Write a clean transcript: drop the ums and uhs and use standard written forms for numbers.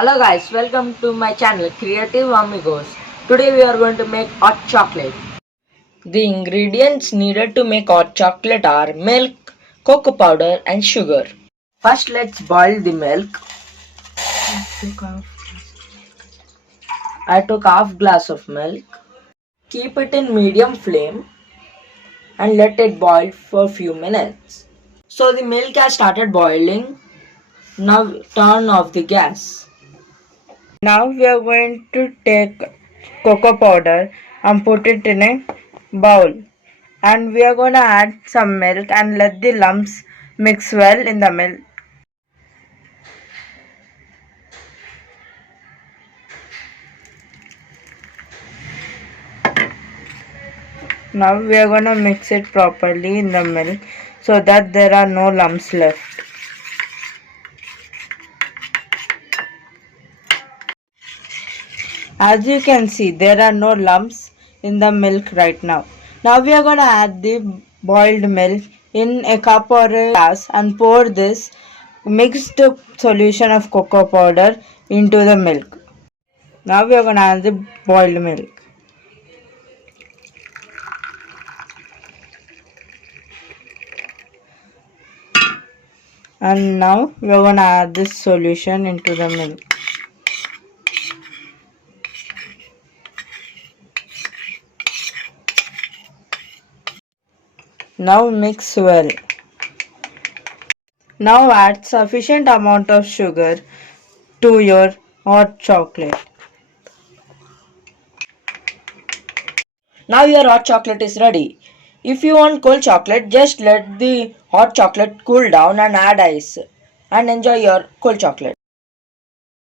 Hello guys, welcome to my channel Creative Amigos. Today we are going to make hot chocolate. The ingredients needed to make hot chocolate are milk, cocoa powder and sugar. First let's boil the milk. I took half glass of milk. Keep it in medium flame and let it boil for a few minutes. So the milk has started boiling. Now turn off the gas. Now we are going to take cocoa powder and put it in a bowl, and we are going to add some milk and let the lumps mix well in the milk. Now we are going to mix it properly in the milk so that there are no lumps left. As you can see, there are no lumps in the milk right now. Now we are going to add the boiled milk in a cup or a glass and pour this mixed solution of cocoa powder into the milk. Now we are going to add the boiled milk. And now we are going to add this solution into the milk. Now mix well. Now add sufficient amount of sugar to your hot chocolate. Now your hot chocolate is ready. If you want cold chocolate, just let the hot chocolate cool down and add ice and enjoy your cold chocolate.